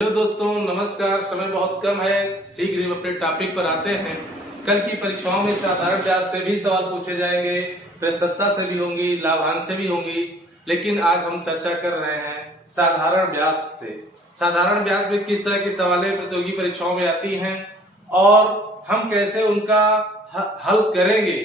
Hello दोस्तों, नमस्कार। समय बहुत कम है, शीघ्र ही अपने टॉपिक पर आते हैं। कल की परीक्षाओं में साधारण ब्याज से भी सवाल पूछे जाएंगे, प्रस्तुतता से भी होंगी, लाभांश से भी होंगी, लेकिन आज हम चर्चा कर रहे हैं साधारण ब्याज से। साधारण ब्याज में किस तरह की सवालें प्रतियोगी परीक्षाओं में आती हैं और हम कैसे उनका हल करेंगे।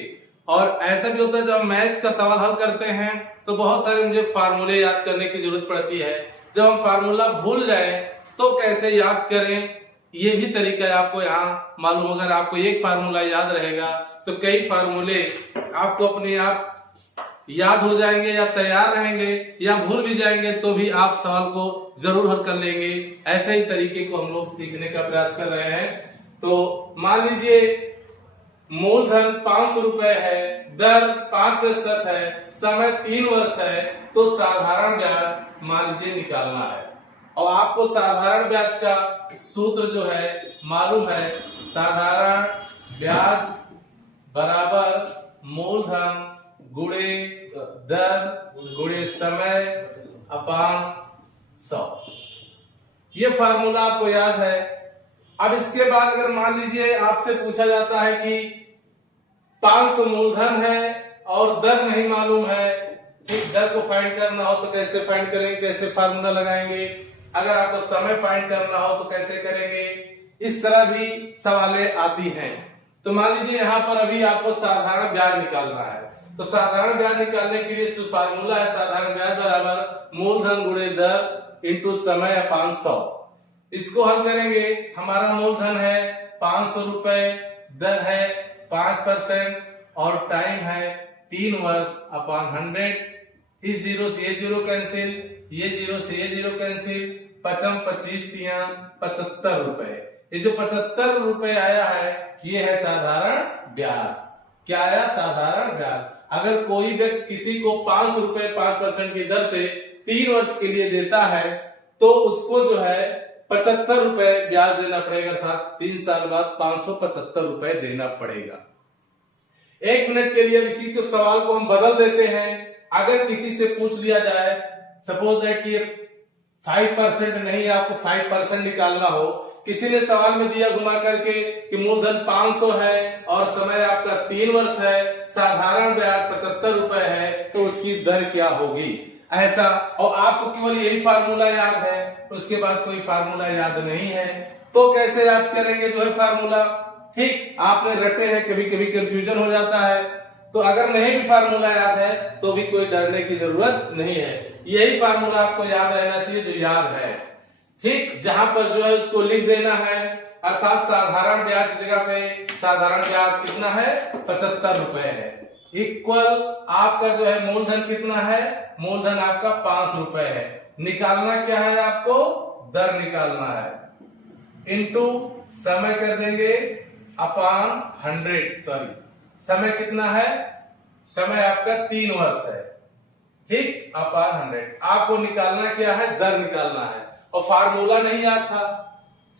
और ऐसा भी होता है जब हम मैथ का सवाल हल करते हैं तो बहुत सारे मुझे फार्मूले याद करने की जरूरत पड़ती है। जब हम फार्मूला भूल जाए तो कैसे याद करें, ये भी तरीका है आपको यहाँ मालूम। अगर आपको एक फार्मूला याद रहेगा तो कई फार्मूले आपको अपने आप याद हो जाएंगे या तैयार रहेंगे, या भूल भी जाएंगे तो भी आप सवाल को जरूर हल कर लेंगे। ऐसे ही तरीके को हम लोग सीखने का प्रयास कर रहे हैं। तो मान लीजिए मूलधन 500 रुपए है, दर 5% है, समय 3 वर्ष है, तो साधारण ब्याज मान लीजिए निकालना है। और आपको साधारण ब्याज का सूत्र जो है मालूम है। साधारण ब्याज बराबर मूलधन गुणे दर गुणे समय अपान 100। ये फार्मूला आपको याद है। अब इसके बाद अगर मान लीजिए आपसे पूछा जाता है कि 500 मूलधन है और दर नहीं मालूम है, ठीक, दर को फाइंड करना हो तो कैसे फाइंड करेंगे, कैसे फार्मूला लगाएंगे। अगर आपको समय फाइंड करना हो तो कैसे करेंगे। इस तरह भी सवालें आती हैं। तो मान लीजिए यहाँ पर अभी आपको साधारण ब्याज निकालना है, तो साधारण ब्याज निकालने के लिए फार्मूला है साधारण ब्याज बराबर मूलधन गुणे दर इंटू समय अपान 100। इसको हल करेंगे। हमारा मूलधन है 500 रुपए, दर है 5% और टाइम है 3 वर्ष अपान 100। इस जीरो से ये जीरो कैंसिल, ये जीरो से ये जीरो कैंसिल, 25 तिया 75 रुपए। ये जो 75 रुपए आया है ये है साधारण ब्याज। क्या आया? साधारण ब्याज। अगर कोई व्यक्ति किसी को 500 रुपए 5% की दर से 3 वर्ष के लिए देता है तो उसको जो है 75 रुपए ब्याज देना पड़ेगा, अर्थात 3 साल बाद 575 रुपए देना पड़ेगा। 1 मिनट के लिए इसी के सवाल को हम बदल देते हैं। अगर किसी से पूछ लिया जाए, सपोज है कि 5% नहीं, आपको 5% निकालना हो, किसी ने सवाल में दिया घुमा करके कि मूलधन 500 है और समय आपका 3 वर्ष है, साधारण ब्याज 75 रुपए है, तो उसकी दर क्या होगी, ऐसा। और आपको केवल यही फार्मूला याद है, उसके बाद कोई फार्मूला याद नहीं है, तो कैसे याद करेंगे जो है फार्मूला। ठीक, आपने रटे हैं, कभी कभी कंफ्यूजन हो जाता है। तो अगर नहीं भी फार्मूला याद है तो भी कोई डरने की जरूरत नहीं है। यही फार्मूला आपको याद रहना चाहिए जो याद है। ठीक, जहां पर जो है उसको लिख देना है, अर्थात साधारण ब्याज की जगह पे साधारण ब्याज कितना है 75 रुपए है, इक्वल आपका जो है मूलधन कितना है, मूलधन आपका 500 रुपए है। निकालना क्या है, आपको दर निकालना है, इनटू समय कर देंगे अपान 100। सॉरी, समय कितना है, समय आपका 3 वर्ष है, ठीक, अपान 100। आपको निकालना क्या है, दर निकालना है। और फार्मूला नहीं याद था,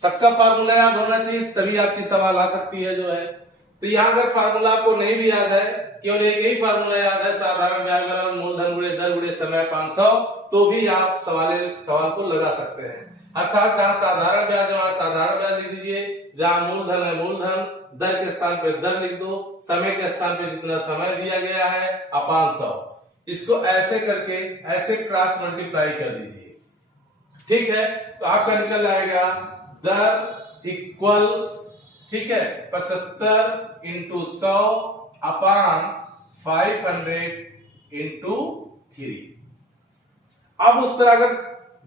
सबका फार्मूला याद होना चाहिए तभी आपकी सवाल आ सकती है जो है। तो यहाँ अगर फार्मूला आपको नहीं भी याद है, केवल एक ही फार्मूला याद है साधारण ब्याज बराबर मूलधन गुणे दर गुणे समय 500, तो भी आप सवाल को लगा सकते हैं। अर्थात जहाँ साधारण ब्याज है वहां साधारण ब्याज लिख दीजिए, जहाँ मूलधन है मूलधन, दर के स्थान पे दर लिख दो, समय के स्थान पे जितना समय दिया गया है अपान 100। इसको ऐसे करके ऐसे क्रॉस मल्टीप्लाई कर दीजिए, ठीक है। तो आपका निकल आएगा दर इक्वल, ठीक है, 75 इंटू 100 अपान 500 इंटू 3। अब उस तरह अगर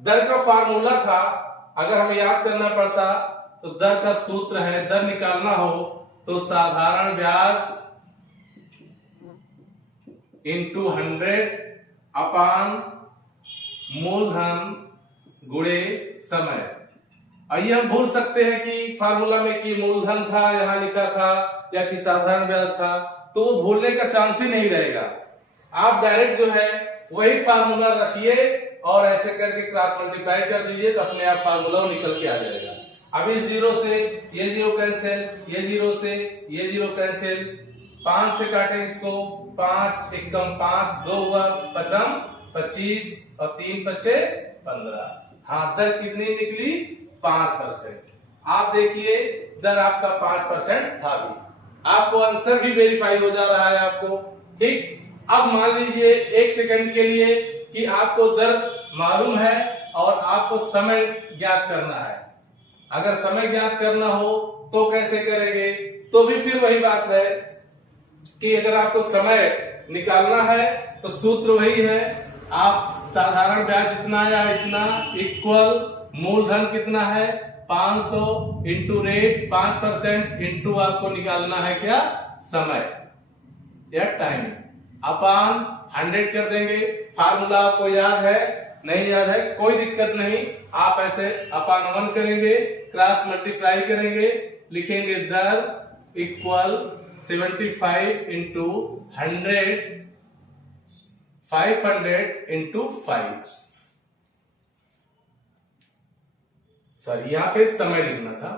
दर का फार्मूला था, अगर हमें याद करना पड़ता तो दर का सूत्र है, दर निकालना हो तो साधारण ब्याज इंटू 100 अपान मूलधन गुणे समय। आइए हम भूल सकते हैं कि फार्मूला में कि मूलधन था यहां लिखा था या कि साधारण ब्याज था, तो वो भूलने का चांस ही नहीं रहेगा। आप डायरेक्ट जो है वही फार्मूला रखिए और ऐसे करके क्रॉस मल्टीप्लाई कर दीजिए तो अपने आप फार्मूला निकल के आ जाएगा। अब इस जीरो से ये जीरो कैंसिल, ये जीरो से ये जीरो कैंसिल, 5 से काटे इसको, 5 एकम 5, 2 हुआ 25 और 3 बचे 15। हाँ, दर कितनी निकली 5%। आप देखिए दर आपका 5% था भी, आपको आंसर भी वेरीफाई हो जा रहा है आपको। ठीक, अब मान लीजिए 1 सेकंड के लिए कि आपको दर मालूम है और आपको समय ज्ञात करना है। अगर समय ज्ञात करना हो तो कैसे करेंगे? तो भी फिर वही बात है कि अगर आपको समय निकालना है तो सूत्र वही है, आप साधारण ब्याज इतना या इतना इक्वल मूलधन कितना है 500 इंटू रेट 5% इंटू आपको निकालना है क्या समय या टाइम अपान 100 कर देंगे। फार्मूला आपको याद है? नहीं याद है कोई दिक्कत नहीं, आप ऐसे अपान 1 करेंगे, क्रॉस मल्टीप्लाई करेंगे, लिखेंगे दर इक्वल 75 इंटू 100 500 इंटू 5। सॉरी यहां पे समय लिखना था,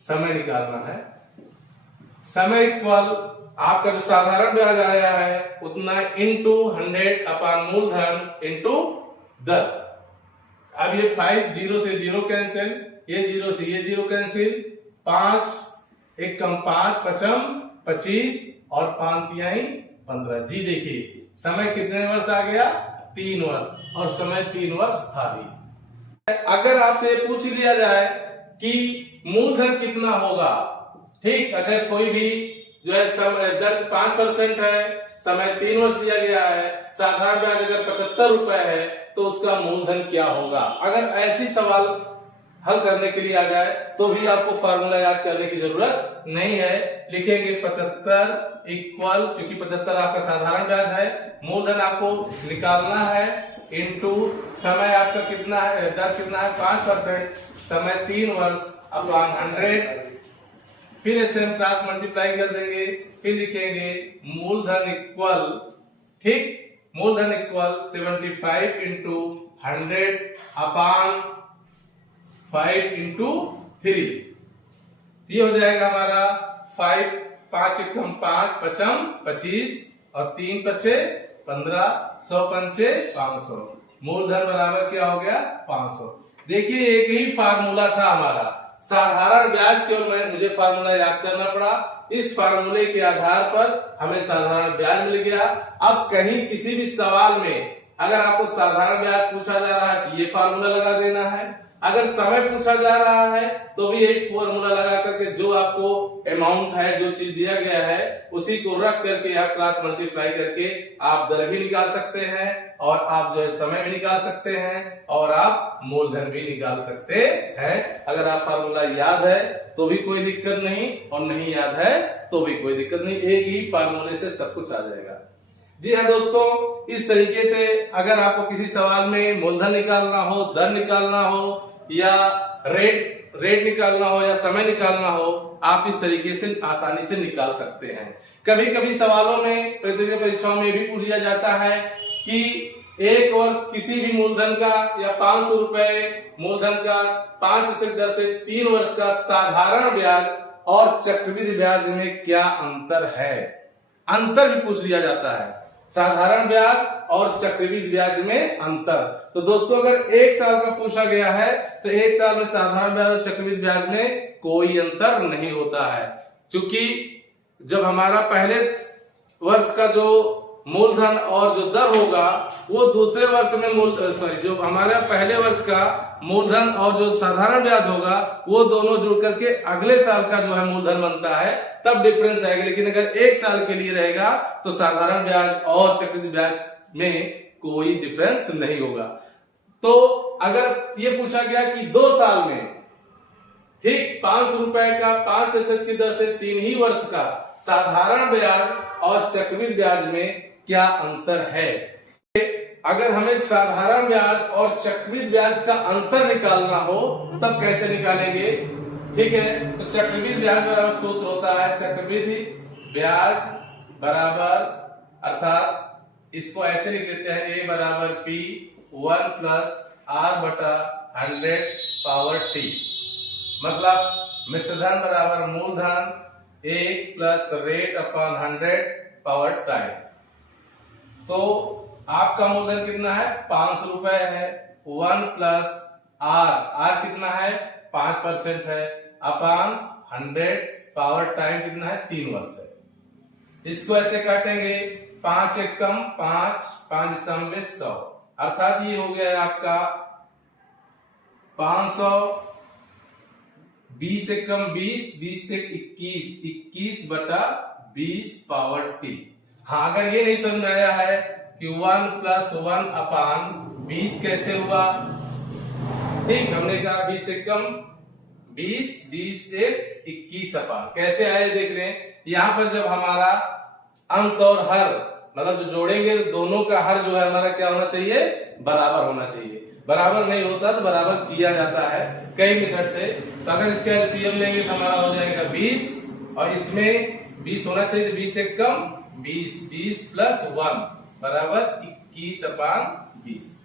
समय निकालना है। समय इक्वल आपका जो साधारण ब्याज आया है उतना इंटू 100 अपान मूलधन इंटू दर। अब ये 5 0 से 0 कैंसिल, ये 0 से ये 0 कैंसिल, 5 एक कम 5 पचम 25 और 5 तिहाई 15। जी देखिए समय कितने वर्ष आ गया 3 वर्ष और समय 3 वर्ष था भी। अगर आपसे पूछ लिया जाए कि मूलधन कितना होगा, ठीक, अगर कोई भी जो है दर 5% है, समय 3 वर्ष दिया गया है, साधारण ब्याज अगर 75 रुपए है तो उसका मूलधन क्या होगा? अगर ऐसी सवाल हल करने के लिए आ जाए तो भी आपको फार्मूला याद करने की जरूरत नहीं है। लिखेंगे 75 इक्वल, क्योंकि 75 आपका साधारण ब्याज है, मूलधन आपको निकालना है इंटू समय आपका कितना है, दर कितना है 5%, समय 3 वर्ष अपॉन 100, फिर इसे हम क्रॉस मल्टीप्लाई कर देंगे, फिर लिखेंगे मूलधन इक्वल, ठीक, मूलधन इक्वल 75 इंटू 100 अपॉन 5 इंटू 3। ये हो जाएगा हमारा 5 5 एकम 5 पचम 25 और 3 पचे 15 100 पंचे 500, मूलधन बराबर क्या हो गया 500। देखिए एक ही फार्मूला था हमारा, साधारण ब्याज के और मुझे फार्मूला याद करना पड़ा, इस फार्मूले के आधार पर हमें साधारण ब्याज मिल गया। अब कहीं किसी भी सवाल में अगर आपको साधारण ब्याज पूछा जा रहा है तो ये फार्मूला लगा देना है, अगर समय पूछा जा रहा है तो भी यही फॉर्मूला लगा करके जो आपको अमाउंट है, जो चीज दिया गया है उसी को रख करके आप क्रॉस मल्टीप्लाई करके आप दर भी निकाल सकते हैं और आप जो है समय भी निकाल सकते हैं और आप मूलधन भी निकाल सकते हैं। अगर आप फार्मूला याद है तो भी कोई दिक्कत नहीं और नहीं याद है तो भी कोई दिक्कत नहीं, एक ही फार्मूले से सब कुछ आ जाएगा। जी हाँ दोस्तों, इस तरीके से अगर आपको किसी सवाल में मूलधन निकालना हो, दर निकालना हो या रेट निकालना हो या समय निकालना हो, आप इस तरीके से आसानी से निकाल सकते हैं। कभी कभी सवालों में प्रतियोगिता परीक्षाओं में भी पूछ लिया जाता है कि एक वर्ष किसी भी मूलधन का या 500 रुपए मूलधन का 5% दर से 3 वर्ष का साधारण ब्याज और चक्रवृद्धि ब्याज में क्या अंतर है? अंतर भी पूछ लिया जाता है, साधारण ब्याज और चक्रवृद्धि ब्याज में अंतर। तो दोस्तों अगर 1 साल का पूछा गया है तो 1 साल में साधारण ब्याज और चक्रवृद्धि ब्याज में कोई अंतर नहीं होता है, क्योंकि जब हमारा पहले वर्ष का जो मूलधन और जो दर होगा वो दूसरे वर्ष में जो हमारा पहले वर्ष का मूलधन और जो साधारण ब्याज होगा वो दोनों जुड़ करके अगले साल का जो है मूलधन बनता है, तब डिफरेंस आएगा। लेकिन अगर 1 साल के लिए रहेगा तो साधारण ब्याज और चक्रवृद्धि ब्याज में कोई डिफरेंस नहीं होगा। तो अगर ये पूछा गया कि 2 साल में, ठीक, 500 रुपए का 5% की दर से 3 ही वर्ष का साधारण ब्याज और चक्रवृद्धि ब्याज में क्या अंतर है? अगर हमें साधारण ब्याज और चक्रवृद्धि ब्याज का अंतर निकालना हो तब कैसे निकालेंगे? ठीक है, तो चक्रवृद्धि ब्याज बराबर सूत्र होता है चक्रवृद्धि ब्याज बराबर, अर्थात इसको ऐसे लिख लेते हैं a बराबर p 1 प्लस r बटा 100 पावर t, मतलब मिश्रधन बराबर मूलधन 1 plus rate upon 100 power time. तो आपका मूलधन कितना है 500 रुपए है, 1 प्लस आर कितना है 5% है, अपान 100 पावर टाइम कितना है 3 वर्ष है। इसको ऐसे काटेंगे 5 एकम 5, 5 दशमलव 100, अर्थात ये हो गया है आपका 500, 20 एकम 20, 20 से 21, 21 बटा 20 पावर टी। हाँ, अगर ये नहीं समझ में आया है कि 1 + 1 अपान 20 कैसे हुआ, ठीक, हमने कहा 20 एकम 20, 20 से 21 अपान कैसे आए देख रहे हैं। यहाँ पर जब हमारा अंश और हर मतलब जो जोड़ेंगे दोनों का हर जो है हमारा क्या होना चाहिए, बराबर होना चाहिए। बराबर नहीं होता तो बराबर किया जाता है कई मेथड से। तो अगर इसका एलसीएम लेंगे तो हमारा हो जाएगा 20 और इसमें 20 होना चाहिए, 20 एकम 20, 20 + 1 बराबर 21 अपान 20,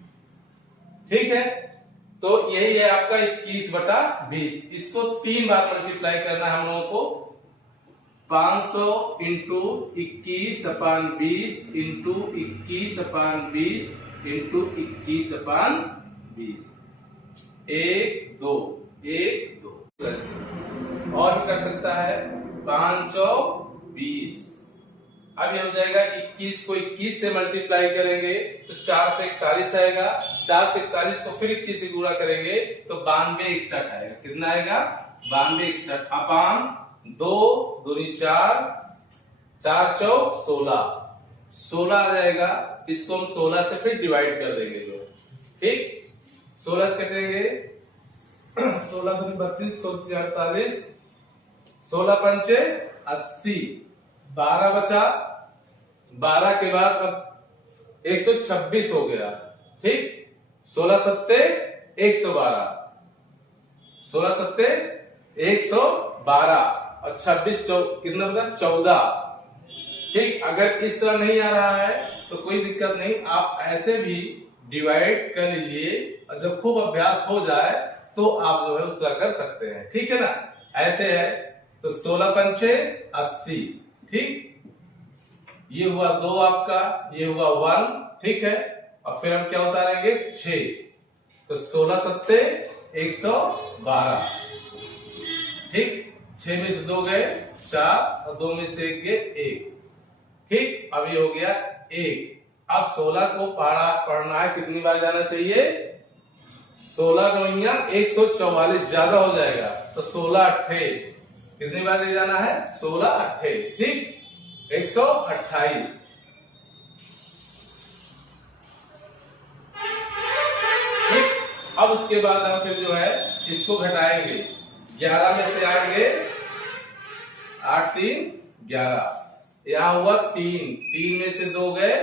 ठीक है। तो यही है आपका 21 बटा 20। इसको 3 बार मल्टीप्लाई करना है हम लोगों को, 500 इंटू 21 अपान 20 इंटू 21 अपान 20 इंटू 21 अपान 20, 1 2 1 2 और भी कर सकता है 5 20। अब ये हो जाएगा 21 को 21 से मल्टीप्लाई करेंगे तो 4 से 41 आएगा, 4 से 41 को फिर 21 से गुणा करेंगे तो 92 61 आएगा। कितना आएगा 92 61 अपान 2 दूनी 4, 4 चौक 16, 16 आ जाएगा। इसको हम 16 से फिर डिवाइड कर देंगे लोग, ठीक, 16 से कटेंगे 16 दूनी 32, 16 48, 16 पंचे 80, 12 बचा, 12 के बाद अब 126 हो गया, ठीक, 16 सत्ते 112, 16 सत्ते 112 और 26 कितना बचा 14, ठीक। अगर इस तरह नहीं आ रहा है तो कोई दिक्कत नहीं, आप ऐसे भी डिवाइड कर लीजिए और जब खूब अभ्यास हो जाए तो आप जो है उस तरह कर सकते हैं, ठीक है ना। ऐसे है तो 16 पंचे 80, ठीक, ये हुआ 2 आपका, ये हुआ 1, ठीक है। और फिर हम क्या उतारेंगे 6, तो 16 सत्ते 112, ठीक, 6 में से 2 गए 4 और 2 में से 1 गए 1, ठीक। अब ये हो गया 1। अब 16 को पढ़ना है कितनी बार जाना चाहिए, 16 गुणिया 144 ज्यादा हो जाएगा तो 16 अट्ठे कितनी बार ले जाना है 16 अट्ठे, ठीक, 128, ठीक। अब उसके बाद हम फिर जो है इसको घटाएंगे, 11 में से 8 गए 8 3 11, यहां हुआ 3, 3 में से 2 गए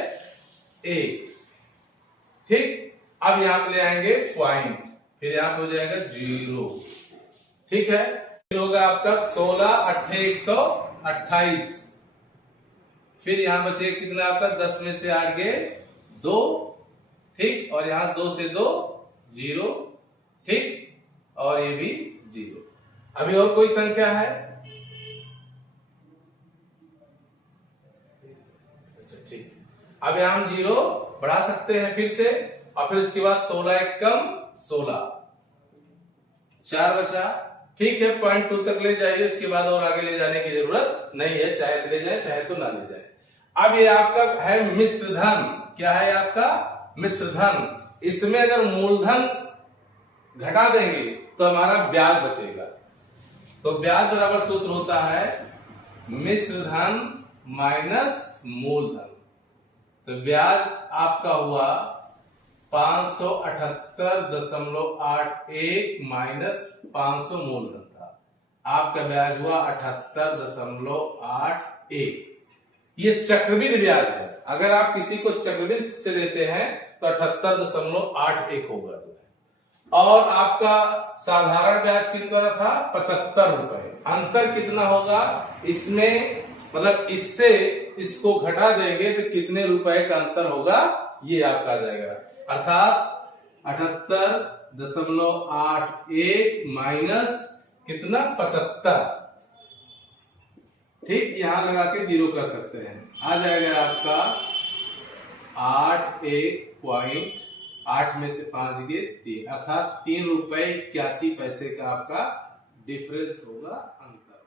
1, ठीक। अब यहां पे ले आएंगे पॉइंट, फिर यहां पे हो जाएगा 0, ठीक है। फिर होगा आपका 16 अट्ठे 128, फिर यहां बचे कितना आपका 10 में से 8 गए 2, ठीक, और यहां 2 से 2 0, ठीक, और ये भी 0। अभी और कोई संख्या है, अच्छा ठीक। अब यहां हम 0 बढ़ा सकते हैं फिर से, और फिर इसके बाद 16 एक कम 16, 4 बचा, ठीक है। पॉइंट 2 तक ले जाइए, उसके बाद और आगे ले जाने की जरूरत नहीं है, चाहे तो ले जाए चाहे तो ना ले जाए। अब ये आपका है मिश्र धन, क्या है आपका मिश्र धन। इसमें अगर मूलधन घटा देंगे तो हमारा ब्याज बचेगा, तो ब्याज बराबर सूत्र होता है मिश्र धन माइनस मूलधन। तो ब्याज आपका हुआ 578.81 माइनस 500 मूलधन था, आपका ब्याज हुआ 78.81। ये चक्रवृद्धि ब्याज है, अगर आप किसी को चक्रवृद्धि से देते हैं तो 78.81 होगा। और आपका साधारण ब्याज कितना था 75 रुपए। अंतर कितना होगा इसमें, मतलब इससे इसको घटा देंगे तो कितने रुपए का अंतर होगा ये आपका आ जाएगा, अर्थात 78.81 माइनस कितना 75, ठीक। यहां लगा के 0 कर सकते हैं, आ जाएगा आपका 81.81 8 में से 5 गए 3, अर्थात 3 रुपए 81 पैसे का आपका डिफरेंस होगा अंतर।